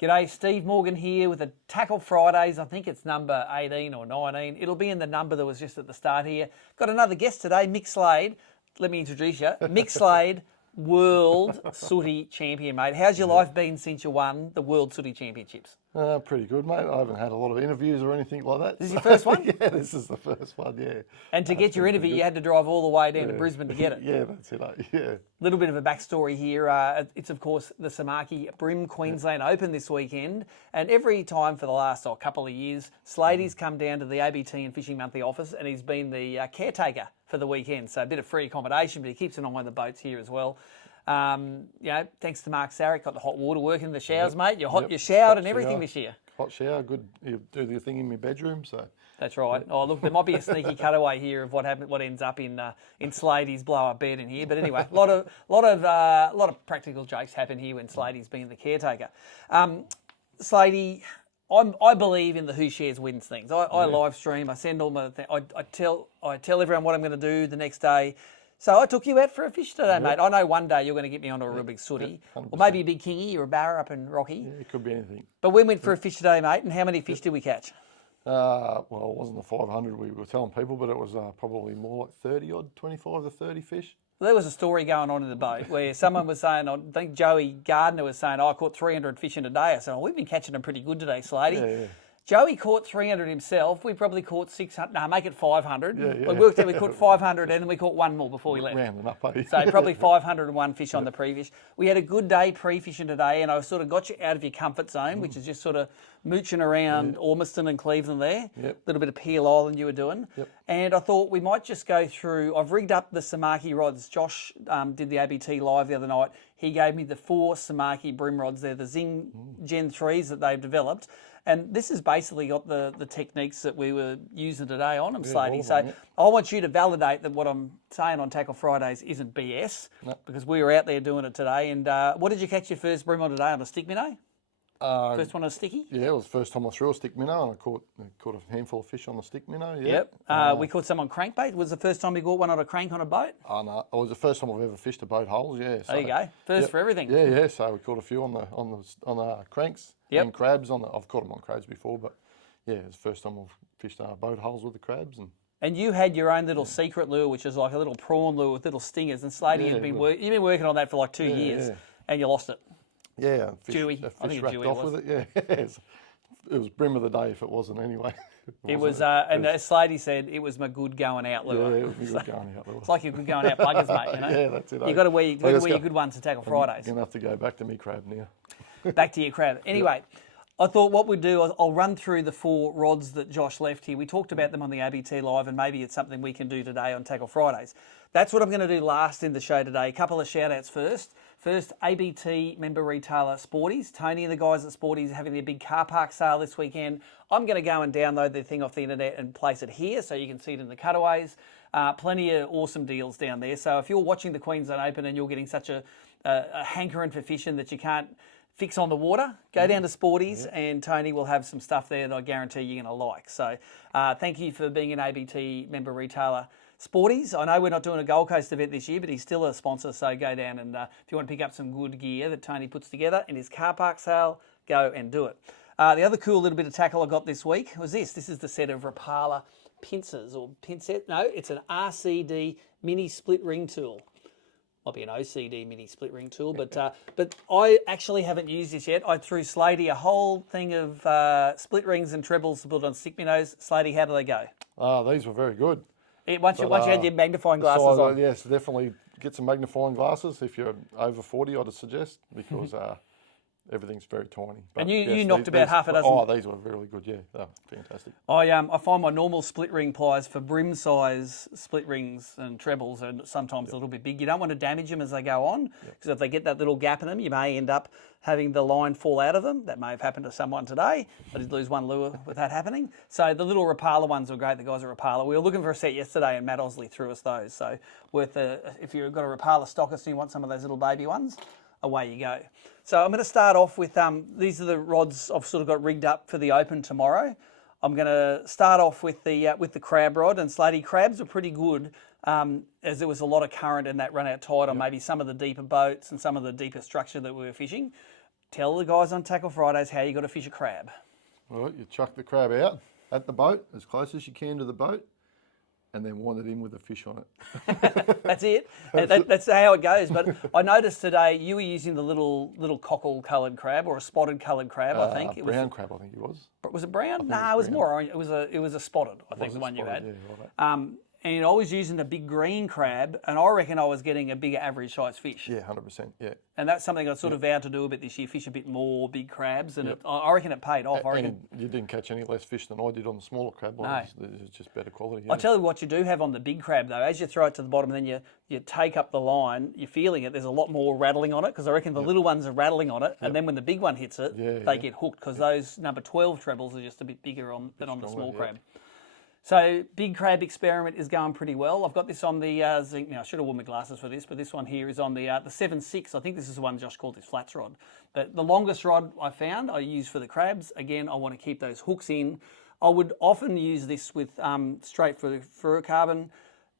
G'day, Steve Morgan here with the Tackle Fridays. I think it's number 18 or 19. It'll be in the number that was just at the start here. Got another guest today, Mick Slade. Let me introduce you. Mick Slade, World Sooty Champion, mate. How's your life been since you won the World Sooty Championships? Pretty good, mate. I haven't had a lot of interviews or anything like that. This is your first one? Yeah, this is the first one, yeah. And to get your interview, you had to drive all the way down to Brisbane to get it. Yeah, that's it, yeah. Little bit of a backstory here. It's, of course, the Samaki BREM Queensland Open this weekend. And every time for the last couple of years, Slade's come down to the ABT and Fishing Monthly office, and he's been the caretaker for the weekend. So a bit of free accommodation, but he keeps an eye on the boats here as well. Thanks to Mark Sarek, got the hot water working in the showers, mate. You're hot, you're showered and everything this year. Hot shower, good. You do your thing in my bedroom, so. That's right. Oh, look, there might be a sneaky cutaway here of what ends up in Slade's blow-up bed in here. But anyway, a lot of practical jokes happen here when Slade's being the caretaker. Slade, I believe in the who shares wins things. I live stream. I send all my. I tell everyone what I'm going to do the next day. So I took you out for a fish today, mate. I know one day you're going to get me onto a real big sooty, or maybe a big kingy or a barra up in Rocky. Yeah, it could be anything. But we went for a fish today, mate. And how many fish did we catch? Well, it wasn't the 500 we were telling people, but it was probably more like 30 odd, 25 to 30 fish. Well, there was a story going on in the boat where someone was saying, I think Joey Gardner was saying, I caught 300 fish in a day. I said, we've been catching them pretty good today, Slady. Yeah. Joey caught 300 himself. We probably caught 600. No, make it 500. Yeah. We worked out we caught 500 and then we caught one more before we left. Rounding up, eh? So probably 501 fish on the pre-fish. We had a good day pre-fishing today, and I sort of got you out of your comfort zone, which is just sort of mooching around Ormiston and Cleveland there. A little bit of Peel Island you were doing. And I thought we might just go through, I've rigged up the Samaki rods. Josh did the ABT live the other night. He gave me the 4 Samaki BREM rods. They're the Zing Gen 3s that they've developed. And this has basically got the techniques that we were using today on them, Slady. So I want you to validate that what I'm saying on Tackle Fridays isn't BS, because we were out there doing it today. And what did you catch your first BREM on today? On a stick minnow? First one on a sticky? Yeah, it was the first time I threw a stick minnow, and I caught a handful of fish on the stick minnow. We caught some on crankbait. Was it the first time you caught one on a crank on a boat? Oh, no, it was the first time I've ever fished a boat holes, yeah. So, there you go. First for everything. Yeah, so we caught a few on the cranks and crabs. I've caught them on crabs before, but yeah, it's the first time I've fished boat holes with the crabs. And you had your own little secret lure, which is like a little prawn lure with little stingers. And Slady you've been working on that for like 2 years, and you lost it. Yeah, Dewey. I think Dewey off with it. Yeah, it was BREM of the day if it wasn't anyway. It was, and as Slady said, it was my good going out lure. Yeah, it was my good going out lure. It's like your good going out buggers, mate. You know? Yeah, that's it. You got to wear your good ones to Tackle Fridays. I'm gonna have to go back to me crab now. Back to your crab. Anyway. I thought what we'd do, I'll run through the 4 rods that Josh left here. We talked about them on the ABT Live, and maybe it's something we can do today on Tackle Fridays. That's what I'm going to do last in the show today. A couple of shout-outs first. First, ABT member retailer Sporties. Tony and the guys at Sporties are having their big car park sale this weekend. I'm going to go and download their thing off the internet and place it here so you can see it in the cutaways. Plenty of awesome deals down there. So if you're watching the Queensland Open and you're getting such a hankering for fishing that you can't fix on the water, go down to Sporties and Tony will have some stuff there that I guarantee you're going to like. So thank you for being an ABT member retailer. Sporties, I know we're not doing a Gold Coast event this year, but he's still a sponsor, so go down and if you want to pick up some good gear that Tony puts together in his car park sale, go and do it. The other cool little bit of tackle I got this week was this. This is the set of Rapala pincers or pincet. No, it's an RCD mini split ring tool. Might be an OCD mini split ring tool, but I actually haven't used this yet. I threw Slady a whole thing of split rings and trebles to build on stick minnows. Slady, how do they go? These were very good. Once you had your magnifying glasses on. Yes, definitely get some magnifying glasses if you're over 40, I'd suggest, because everything's very tiny. But and you knocked about half a dozen. Oh, these were really good, yeah. They were fantastic. I find my normal split ring pliers for BREM size split rings and trebles are sometimes a little bit big. You don't want to damage them as they go on, because if they get that little gap in them, you may end up having the line fall out of them. That may have happened to someone today. I did lose one lure with that happening. So the little Rapala ones were great. The guys at Rapala. We were looking for a set yesterday and Matt Osley threw us those. So if you've got a Rapala stockist and you want some of those little baby ones, away you go. So I'm going to start off with, these are the rods I've sort of got rigged up for the Open tomorrow. I'm going to start off with the crab rod, and Slady, crabs are pretty good as there was a lot of current and that run out tide on maybe some of the deeper boats and some of the deeper structure that we were fishing. tell the guys on Tackle Fridays how you got to fish a crab. Well, you chuck the crab out at the boat as close as you can to the boat, and then wind it in with a fish on it. That's it. That's how it goes. But I noticed today you were using the little cockle-coloured crab or a spotted-coloured crab. I think it brown crab. I think it was. Was it brown? No, it was more orange. It was a spotted. I think the one you had. Yeah, right. And I was using a big green crab, and I reckon I was getting a bigger average size fish. Yeah, 100%. Yeah. And that's something I sort of vowed to do a bit this year, fish a bit more big crabs, and I reckon it paid off. And you didn't catch any less fish than I did on the smaller crab. No. It was just better quality. I tell you what you do have on the big crab, though. As you throw it to the bottom and then you take up the line, you're feeling it. There's a lot more rattling on it, because I reckon the little ones are rattling on it, and then when the big one hits it, they get hooked, because those number 12 trebles are just a bit bigger than on the small crab. So big crab experiment is going pretty well. I've got this on the Zing. Now I should have worn my glasses for this, but this one here is on the 7.6. I think this is the one Josh called his flats rod. But the longest rod I found I use for the crabs. Again, I want to keep those hooks in. I would often use this with straight for the fluorocarbon.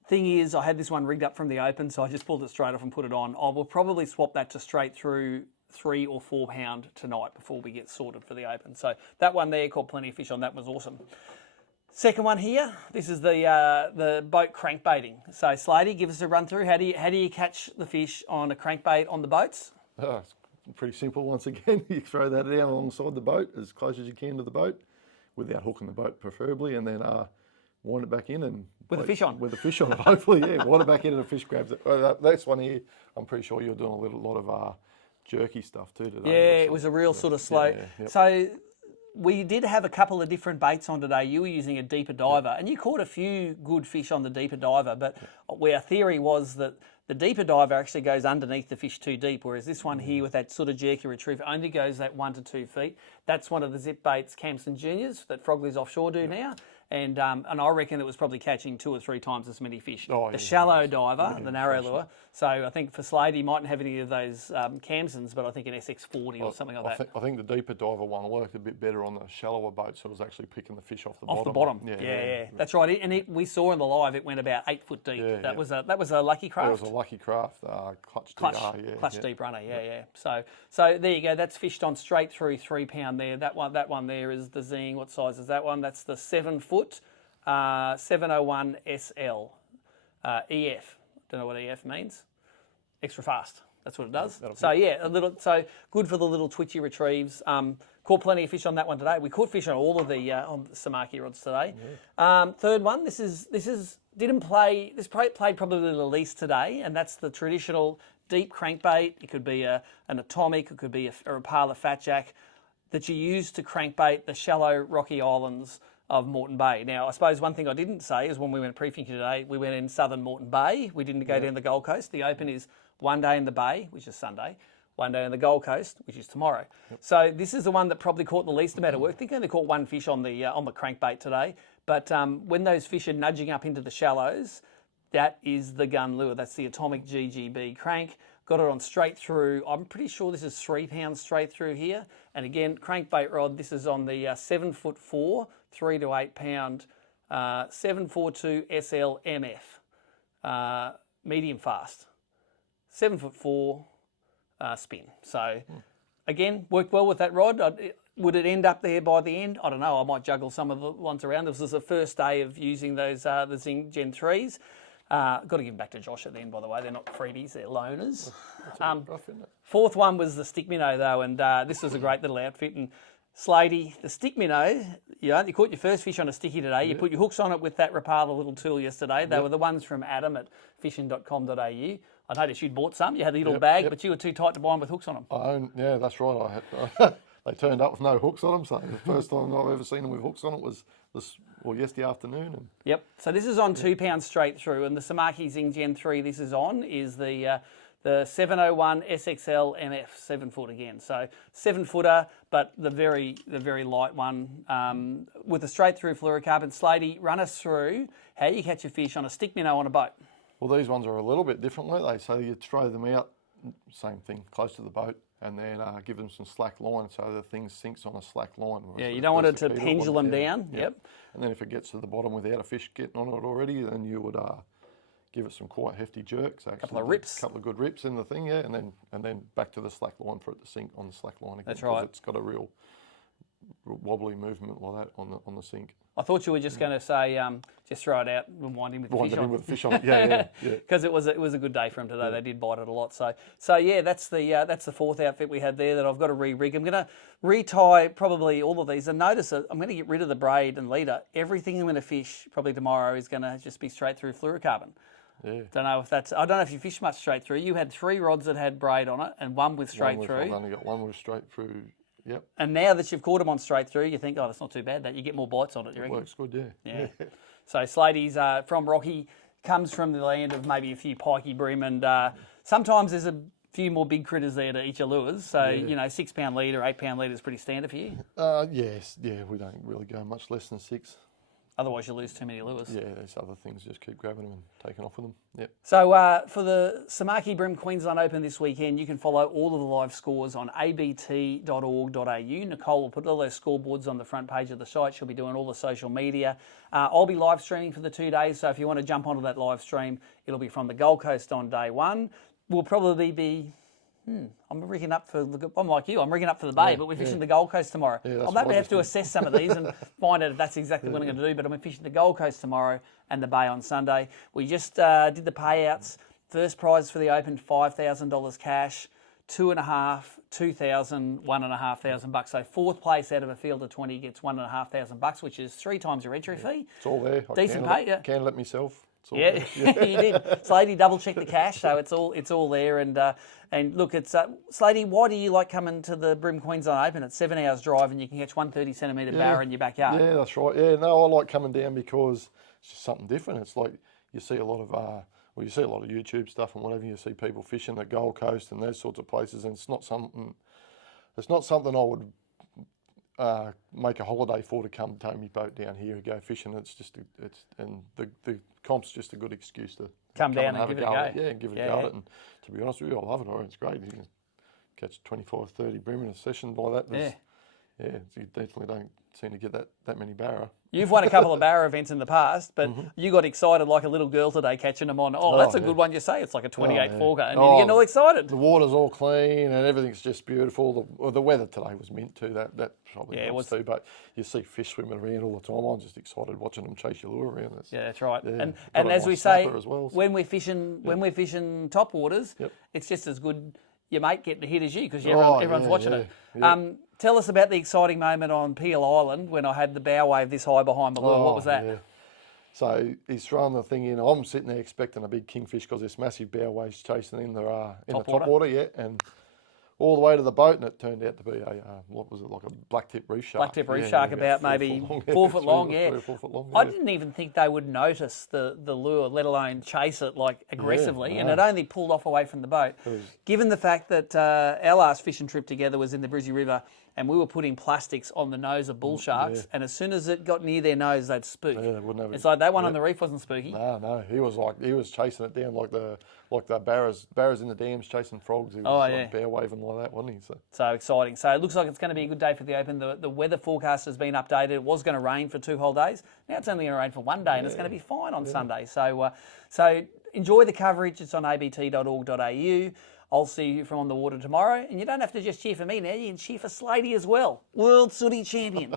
Thing is, I had this one rigged up from the Open, so I just pulled it straight off and put it on. I will probably swap that to straight through 3 or 4 pound tonight before we get sorted for the Open. So that one there, caught plenty of fish on. That was awesome. Second one here, this is the boat crankbaiting. So Slady, give us a run through. How do you catch the fish on a crankbait on the boats? It's pretty simple once again. You throw that down alongside the boat as close as you can to the boat, without hooking the boat preferably, and then wind it back in and with the fish on. With the fish on it, hopefully, yeah. Wind it back in and the fish grabs it. That's one here. I'm pretty sure you're doing a lot of jerky stuff too today. Yeah, it was a real sort of slow. So we did have a couple of different baits on today. You were using a deeper diver, and you caught a few good fish on the deeper diver, but our theory was that the deeper diver actually goes underneath the fish too deep, whereas this one here with that sort of jerky retrieve only goes that 1 to 2 feet. That's one of the zip baits Campson Juniors that Frogley's Offshore do now. And I reckon it was probably catching 2 or 3 times as many fish. The shallow diver, the narrow lure. So I think for Slade, he mightn't have any of those Campsons, but I think an SX40 or something like that. I think the deeper diver one worked a bit better on the shallower boat, so it was actually picking the fish off the bottom. Off the bottom, yeah. That's right. And we saw in the live, it went about 8 foot deep. That was a lucky craft. It was a lucky craft, clutch deep runner, yeah. So there you go. That's fished on straight through 3 pound there. That one there is the Zing. What size is that one? That's the 7 foot. 701 SL EF. Don't know what EF means. Extra fast. That's what it does. So yeah, so good for the little twitchy retrieves. Caught plenty of fish on that one today. We caught fish on all of the on Samaki rods today. Third one. This played probably the least today, and that's the traditional deep crankbait. It could be an atomic. It could be a Rapala Fat Jack that you use to crankbait the shallow rocky islands of Moreton Bay. Now, I suppose one thing I didn't say is when we went pre-fishing today, we went in southern Moreton Bay. We didn't go down the Gold Coast. The Open is 1 day in the Bay, which is Sunday, 1 day in the Gold Coast, which is tomorrow. So this is the one that probably caught the least amount of work. I think I only caught 1 fish on the crankbait today. But when those fish are nudging up into the shallows, that is the gun lure. That's the Atomic GGB crank. Got it on straight through. I'm pretty sure this is 3 pounds straight through here. And again, crankbait rod. This is on the 7'4", 3 to 8 pound 742 SL MF, medium fast, 7'4" spin. So again, worked well with that rod. Would it end up there by the end? I don't know. I might juggle some of the ones around. This was the first day of using those the Zing Gen 3s. Got to give them back to Josh at the end, by the way. They're not freebies, they're loaners. Rough, isn't it? Fourth one was the stick minnow, though, and this was a great little outfit. And Slady, the stick minnow, you caught your first fish on a sticky today. You put your hooks on it with that Rapala little tool yesterday. They were the ones from Adam at fishing.com.au. I noticed you'd bought some. You had a little bag, but you were too tight to buy them with hooks on them. Yeah, that's right. They turned up with no hooks on them, so the first time I've ever seen them with hooks on it was yesterday afternoon. Yep. So this is on 2 pounds straight through, and the Samaki Zing Gen 3 this is on is the 701 SXL MF 7 foot again. So 7 footer, but the very light one with a straight through fluorocarbon. Slady, run us through how you catch a fish on a stick minnow on a boat. Well, these ones are a little bit different, aren't they? So you throw them out, same thing, close to the boat, and then give them some slack line so the thing sinks on a slack line. Yeah, you don't want it to pendulum down. Yep. And then if it gets to the bottom without a fish getting on it already, then you would give it some quite hefty jerks. Actually, couple of rips, couple of good rips in the thing, yeah, and then back to the slack line for it to sink on the slack line again. That's right. It's got a real wobbly movement like that on the sink. I thought you were just going to say, just throw it out and wind in with the fish on. With the fish on it, yeah. Because it was a good day for them today. Yeah. They did bite it a lot. So yeah, that's the fourth outfit we had there that I've got to re-rig. I'm going to retie probably all of these. And notice I'm going to get rid of the braid and leader. Everything I'm going to fish probably tomorrow is going to just be straight through fluorocarbon. Yeah. I don't know if you fish much straight through. You had 3 rods that had braid on it and one with straight through. I've only got one with straight through. Yep. And now that you've caught them on straight through, you think, oh, that's not too bad. That you get more bites on it. You reckon? Works good, yeah. So Slade's from Rocky, comes from the land of maybe a few pikey bream, and sometimes there's a few more big critters there to eat your lures. So 6 pound leader, 8 pound leader is pretty standard for you. Yes, we don't really go much less than 6. Otherwise, you lose too many lures. Yeah, there's other things, just keep grabbing them and taking off with them. Yep. So for the Samaki BREM Queensland Open this weekend, you can follow all of the live scores on abt.org.au. Nicole will put all those scoreboards on the front page of the site. She'll be doing all the social media. I'll be live streaming for the 2 days, so if you want to jump onto that live stream, it'll be from the Gold Coast on day 1. We'll probably be... I'm rigging up for I'm like you. I'm rigging up for the bay, but we're fishing the Gold Coast tomorrow. Yeah, I'll maybe have to assess some of these and find out if that's exactly what I'm going to do. But I'm fishing the Gold Coast tomorrow and the bay on Sunday. We just did the payouts. First prize for the Open, $5,000 cash. 2.5, 2,000, $1,500. So 4th place out of a field of 20 gets $1,500, which is 3 times your entry fee. It's all there. Decent pay. Yeah. Can let myself. Yeah, you did. Slady double checked the cash, so it's all there. And look, it's Slady. Why do you like coming to the BREM Queensland Open? It's 7 hours drive, and you can catch 130 centimetre barra in your backyard. Yeah, that's right. Yeah, no, I like coming down because it's just something different. It's like you see a lot of you see a lot of YouTube stuff and whatever. You see people fishing the Gold Coast and those sorts of places, and it's not something I would make a holiday for, to come tow my boat down here and go fishing. And the comp's just a good excuse to come down and give it a go. Yeah, and give it a go at it. And to be honest with you, I love it. It's great. You can catch 25, 30 bream in a session by that. Yeah, you definitely don't seem to get that many barra. You've won a couple of barra events in the past, but you got excited like a little girl today catching them on. Oh, that's a good one you say. It's like a 28 forker, and you're getting all excited. The water's all clean and everything's just beautiful. The weather today was mint too. That probably helps too. But you see fish swimming around all the time. I'm just excited watching them chase your lure around. That's right. Yeah, and as we say, when we're fishing top waters, it's just as good your mate getting a hit as you, because everyone's watching it. Yeah. Tell us about the exciting moment on Peel Island when I had the bow wave this high behind the lure. What was that? Yeah. So he's throwing the thing in. I'm sitting there expecting a big kingfish because this massive bow wave's chasing in the top water, and all the way to the boat, and it turned out to be what was it, like a blacktip reef shark? Blacktip reef shark, about maybe 4 foot long. 3 or 4 foot long. I didn't even think they would notice the lure, let alone chase it like aggressively, and it only pulled off away from the boat. Given the fact that our last fishing trip together was in the Brizzy River, and we were putting plastics on the nose of bull sharks, and as soon as it got near their nose, they'd spook. Yeah, they wouldn't have it's like that one on the reef wasn't spooky. No, he was chasing it down like the barras in the dams chasing frogs. He was bear waving like that, wasn't he? So exciting. So it looks like it's going to be a good day for the Open. The weather forecast has been updated. It was going to rain for 2 whole days. Now it's only going to rain for 1 day, and it's going to be fine on Sunday. So enjoy the coverage. It's on abt.org.au. I'll see you from on the water tomorrow. And you don't have to just cheer for me now. You can cheer for Slady as well. World Sooty Champion.